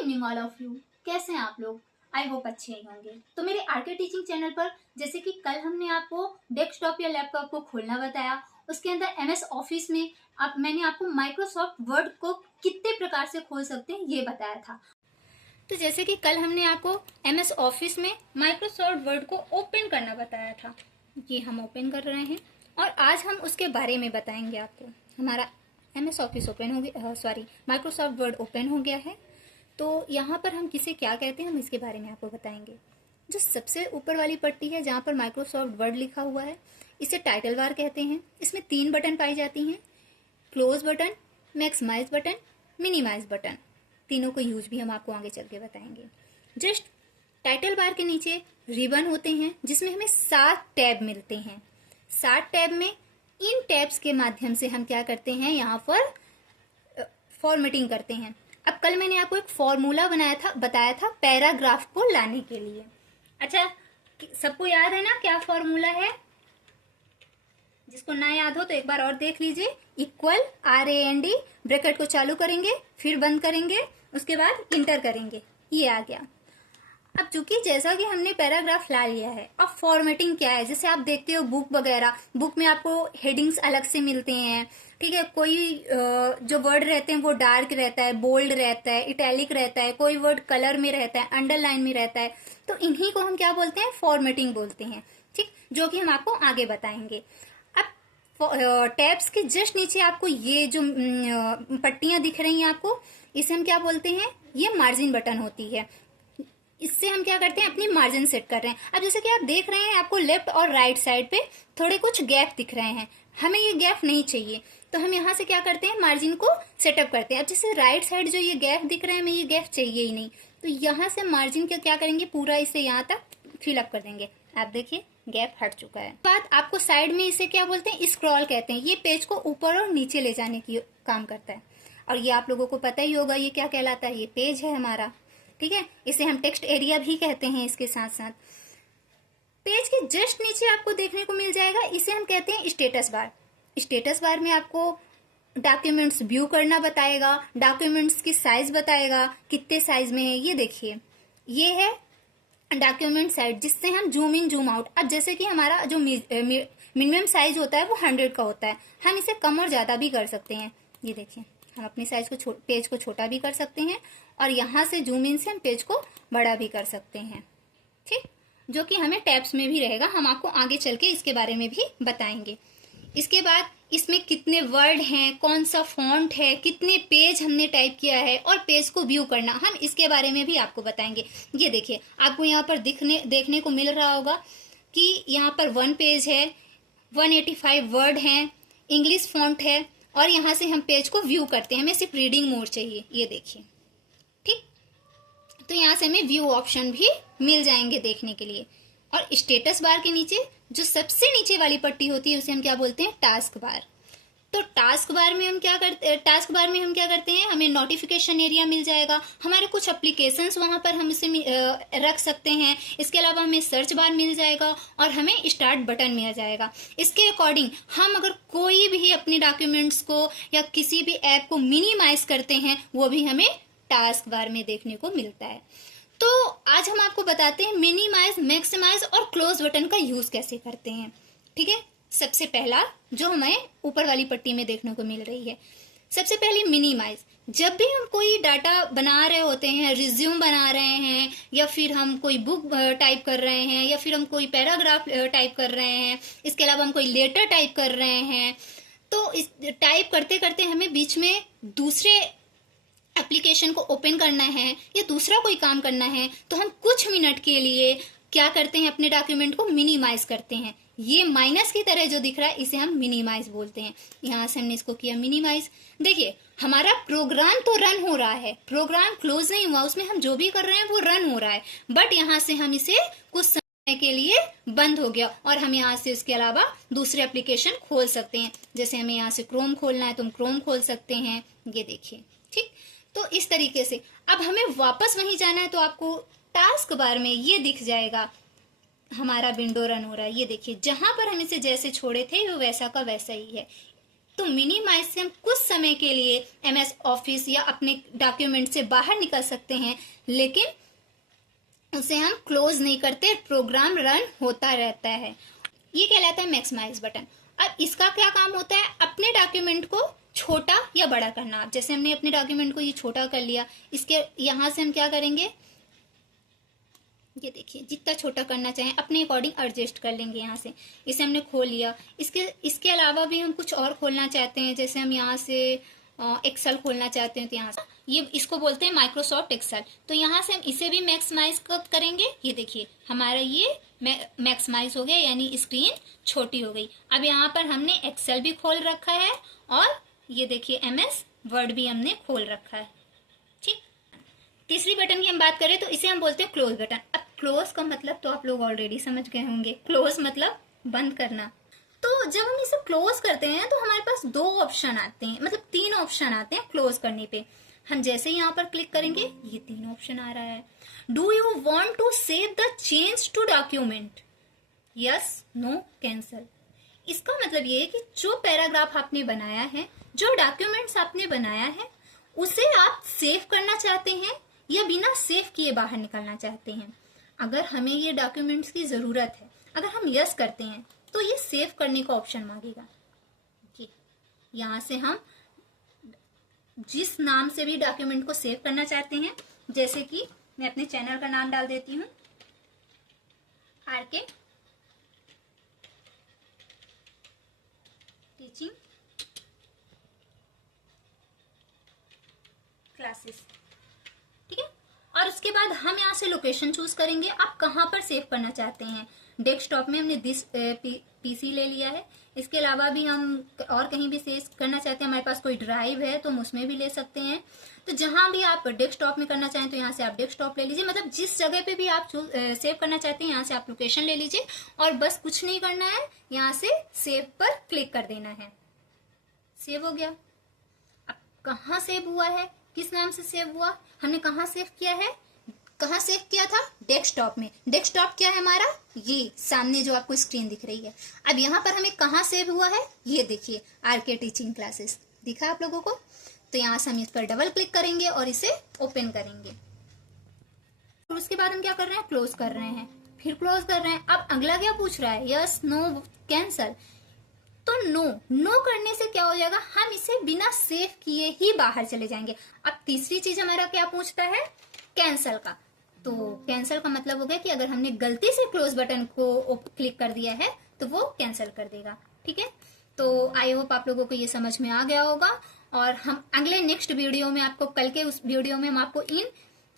Evening all of you. कैसे हैं आप लोग? आई होप अच्छे ही होंगे। तो मेरे आरके टीचिंग चैनल पर जैसे कि कल हमने आपको डेस्कटॉप या लैपटॉप को खोलना बताया, उसके अंदर एमएस ऑफिस में मैंने आपको माइक्रोसॉफ्ट वर्ड को कितने प्रकार से खोल सकते हैं ये बताया था। तो जैसे कि कल हमने आपको एमएस ऑफिस में माइक्रोसॉफ्ट वर्ड को ओपन करना बताया था, ये हम ओपन कर रहे हैं और आज हम उसके बारे में बताएंगे आपको। हमारा एमएस ऑफिस ओपन हो गया, सॉरी माइक्रोसॉफ्ट वर्ड ओपन हो गया है। तो यहाँ पर हम किसे क्या कहते हैं हम इसके बारे में आपको बताएंगे। जो सबसे ऊपर वाली पट्टी है जहाँ पर माइक्रोसॉफ्ट वर्ड लिखा हुआ है, इसे टाइटल बार कहते हैं। इसमें 3 बटन पाई जाती हैं, close button, maximise button, minimise button. तीनों को यूज भी हम आपको आगे चल के बताएंगे। जस्ट टाइटल बार के नीचे रिबन होते हैं जिसमें हमें 7 टैब मिलते हैं। 7 टैब में इन टैब्स के माध्यम से हम क्या करते हैं, यहाँ पर फॉर्मेटिंग करते हैं। अब कल मैंने आपको एक फॉर्मूला बताया था पैराग्राफ को लाने के लिए। अच्छा, सबको याद है ना क्या फॉर्मूला है? जिसको ना याद हो तो एक बार और देख लीजिए। इक्वल RAND, ब्रैकेट को चालू करेंगे, फिर बंद करेंगे, उसके बाद इंटर करेंगे, ये आ गया। अब चूंकि जैसा कि हमने पैराग्राफ ला लिया है, अब फॉर्मेटिंग क्या है, जैसे आप देखते हो बुक वगैरह, बुक में आपको हेडिंग्स अलग से मिलते हैं, ठीक है। कोई जो वर्ड रहते हैं वो डार्क रहता है, बोल्ड रहता है, इटैलिक रहता है, कोई वर्ड कलर में रहता है, अंडरलाइन में रहता है। तो इन्हीं को हम क्या बोलते हैं, फॉर्मेटिंग बोलते हैं, ठीक, जो कि हम आपको आगे बताएंगे। अब टैब्स के जस्ट नीचे आपको ये जो पट्टियां दिख रही हैं आपको, इसे हम क्या बोलते हैं, ये मार्जिन बटन होती है। इससे हम क्या करते हैं, अपनी मार्जिन सेट कर रहे हैं। अब जैसे कि आप देख रहे हैं, आपको लेफ्ट और राइट साइड पे थोड़े कुछ गैप दिख रहे हैं, हमें ये गैप नहीं चाहिए, तो हम यहाँ से क्या करते हैं, मार्जिन को सेटअप करते हैं। अब जैसे राइट साइड जो ये गैप दिख रहा है, हमें ये गैप चाहिए ही नहीं, तो यहाँ से मार्जिन का क्या करेंगे, पूरा इसे यहाँ तक फिलअप कर देंगे। आप देखिए गैप हट चुका है। बात आपको साइड में इसे क्या बोलते हैं, स्क्रॉल कहते हैं। ये पेज को ऊपर और नीचे ले जाने की काम करता है, और ये आप लोगों को पता ही होगा ये क्या कहलाता है, ये पेज है हमारा, ठीक है। इसे हम टेक्स्ट एरिया भी कहते हैं। इसके साथ साथ पेज के जस्ट नीचे आपको देखने को मिल जाएगा, इसे हम कहते हैं स्टेटस बार। स्टेटस बार में आपको डॉक्यूमेंट्स व्यू करना बताएगा, डॉक्यूमेंट्स की साइज बताएगा, कितने साइज में है। ये देखिए, ये है डॉक्यूमेंट साइज, जिससे हम जूम इन जूम आउट। अब जैसे कि हमारा जो मिनिमम साइज होता है वो 100 का होता है, हम इसे कम और ज्यादा भी कर सकते हैं। ये देखिए, हम अपनी साइज को पेज को छोटा भी कर सकते हैं, और यहाँ से जूम इन से हम पेज को बड़ा भी कर सकते हैं, ठीक, जो कि हमें टैब्स में भी रहेगा। हम आपको आगे चल के इसके बारे में भी बताएंगे। इसके बाद इसमें कितने वर्ड हैं, कौन सा फॉन्ट है, कितने पेज हमने टाइप किया है, और पेज को व्यू करना, हम इसके बारे में भी आपको बताएंगे। ये देखिए, आपको यहाँ पर देखने को मिल रहा होगा कि यहाँ पर 1 पेज है, 185 वर्ड हैं, इंग्लिश फॉन्ट है, और यहाँ से हम पेज को व्यू करते हैं। हमें सिर्फ रीडिंग मोड चाहिए, ये देखिए, ठीक। तो यहाँ से हमें व्यू ऑप्शन भी मिल जाएंगे देखने के लिए। और स्टेटस बार के नीचे जो सबसे नीचे वाली पट्टी होती है उसे हम क्या बोलते हैं, टास्क बार। तो टास्क बार में हम क्या करते हैं, हमें नोटिफिकेशन एरिया मिल जाएगा, हमारे कुछ एप्लीकेशंस वहां पर हम इसे रख सकते हैं। इसके अलावा हमें सर्च बार मिल जाएगा, और हमें स्टार्ट बटन मिल जाएगा। इसके अकॉर्डिंग हम अगर कोई भी अपने डॉक्यूमेंट्स को या किसी भी ऐप को मिनिमाइज करते हैं, वो भी हमें टास्क बार में देखने को मिलता है। तो आज हम आपको बताते हैं मिनिमाइज, मैक्सिमाइज और क्लोज बटन का यूज कैसे करते हैं, ठीक है। सबसे पहला जो हमें ऊपर वाली पट्टी में देखने को मिल रही है, सबसे पहले मिनिमाइज। जब भी हम कोई डाटा बना रहे होते हैं, रिज्यूम बना रहे हैं, या फिर हम कोई बुक टाइप कर रहे हैं, या फिर हम कोई पैराग्राफ टाइप कर रहे हैं, इसके अलावा हम कोई लेटर टाइप कर रहे हैं, तो इस टाइप करते करते हमें बीच में दूसरे एप्लीकेशन को ओपन करना है या दूसरा कोई काम करना है, तो हम कुछ मिनट के लिए क्या करते हैं, अपने डॉक्यूमेंट को मिनिमाइज करते हैं। ये माइनस की तरह जो दिख रहा है इसे हम मिनिमाइज बोलते हैं। यहाँ से हमने इसको किया मिनिमाइज। देखिए, हमारा प्रोग्राम तो रन हो रहा है, प्रोग्राम क्लोज नहीं हुआ, उसमें हम जो भी कर रहे हैं वो रन हो रहा है, बट यहाँ से हम इसे कुछ समय के लिए बंद हो गया, और हम यहाँ से इसके अलावा दूसरे एप्लीकेशन खोल सकते हैं। जैसे हमें यहाँ से क्रोम खोलना है तो हम क्रोम खोल सकते हैं, ये देखिए, ठीक। तो इस तरीके से अब हमें वापस वहीं जाना है, तो आपको टास्क बार में ये दिख जाएगा, हमारा विंडो रन हो रहा है। ये देखिए, जहां पर हम इसे जैसे छोड़े थे वो वैसा का वैसा ही है। तो मिनिमाइज से हम कुछ समय के लिए MS ऑफिस या अपने डॉक्यूमेंट से बाहर निकल सकते हैं, लेकिन उसे हम क्लोज नहीं करते, प्रोग्राम रन होता रहता है। ये कहलाता है मैक्सिमाइज बटन। अब इसका क्या काम होता है, अपने डॉक्यूमेंट को छोटा या बड़ा करना। जैसे हमने अपने डॉक्यूमेंट को ये छोटा कर लिया, इसके यहां से हम क्या करेंगे, ये देखिए जितना छोटा करना चाहें अपने अकॉर्डिंग एडजस्ट कर लेंगे। यहाँ से इसे हमने खोल लिया। इसके अलावा भी हम कुछ और खोलना चाहते हैं, जैसे हम यहाँ से एक्सेल खोलना चाहते हैं, तो यहाँ से ये इसको बोलते हैं माइक्रोसॉफ्ट एक्सेल। तो यहाँ से हम इसे भी मैक्सिमाइज करेंगे। ये देखिए हमारा ये मैक्सिमाइज हो गया, यानी स्क्रीन छोटी हो गई। अब यहाँ पर हमने एक्सेल भी खोल रखा है और ये देखिए MS वर्ड भी हमने खोल रखा है। ठीक, तीसरी बटन की हम बात करें तो इसे हम बोलते हैं क्लोज बटन। अब क्लोज का मतलब तो आप लोग ऑलरेडी समझ गए होंगे, क्लोज मतलब बंद करना। तो जब हम इसे क्लोज करते हैं तो हमारे पास 2 ऑप्शन आते हैं, मतलब 3 ऑप्शन आते हैं क्लोज करने पे। हम जैसे यहाँ पर क्लिक करेंगे, ये 3 ऑप्शन आ रहा है। Do you want to save the change to document, yes, no, cancel. इसका मतलब ये है कि जो पैराग्राफ आपने बनाया है, जो डॉक्यूमेंट्स आपने बनाया है, उसे आप सेव करना चाहते हैं या बिना सेव किए बाहर निकलना चाहते हैं। अगर हमें ये डॉक्यूमेंट्स की जरूरत है, अगर हम यस करते हैं तो ये सेव करने का ऑप्शन मांगेगा। यहाँ से हम जिस नाम से भी डॉक्यूमेंट को सेव करना चाहते हैं, जैसे कि मैं अपने चैनल का नाम डाल देती हूँ, RK टीचिंग क्लासेस, ठीक है। और उसके बाद हम यहाँ से लोकेशन चूज करेंगे, आप कहाँ पर सेव करना चाहते हैं। डेस्कटॉप में हमने PC ले लिया है, इसके अलावा भी हम और कहीं भी सेव करना चाहते हैं, हमारे पास कोई ड्राइव है तो हम उसमें भी ले सकते हैं। तो जहां भी आप डेस्कटॉप में करना चाहें तो यहाँ से आप डेस्कटॉप ले लीजिए, मतलब जिस जगह पे भी आप सेव करना चाहते हैं यहाँ से आप लोकेशन ले लीजिए और बस कुछ नहीं करना है, यहाँ से सेव पर क्लिक कर देना है। सेव हो गया। अब कहाँ सेव हुआ है, किस नाम से सेव हुआ, हमने कहाँ सेव किया है, कहाँ सेव किया था, डेस्कटॉप में। डेस्कटॉप क्या है हमारा, ये सामने जो आपको स्क्रीन दिख रही है। अब यहाँ पर हमें कहाँ सेव हुआ है, ये देखिए RK टीचिंग क्लासेस दिखा आप लोगों को। तो यहाँ से हम इस पर डबल क्लिक करेंगे और इसे ओपन करेंगे। और उसके बाद हम क्या कर रहे हैं, क्लोज कर रहे हैं, फिर क्लोज कर रहे हैं। अब अगला क्या पूछ रहा है, यस, नो, कैंसल। तो नो करने से क्या हो जाएगा, हम इसे बिना सेव किए ही बाहर चले जाएंगे। अब तीसरी चीज हमारा क्या पूछता है, कैंसल का। तो कैंसल का मतलब हो गया कि अगर हमने गलती से क्लोज बटन को क्लिक कर दिया है तो वो कैंसिल कर देगा। ठीक है, तो आई होप आप लोगों को ये समझ में आ गया होगा। और हम अगले नेक्स्ट वीडियो में आपको, कल के उस वीडियो में हम आपको इन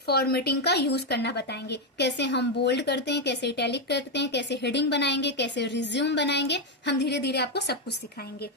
फॉर्मेटिंग का यूज करना बताएंगे, कैसे हम बोल्ड करते हैं, कैसे इटैलिक करते हैं, कैसे हेडिंग बनाएंगे, कैसे रिज्यूम बनाएंगे। हम धीरे धीरे आपको सब कुछ सिखाएंगे।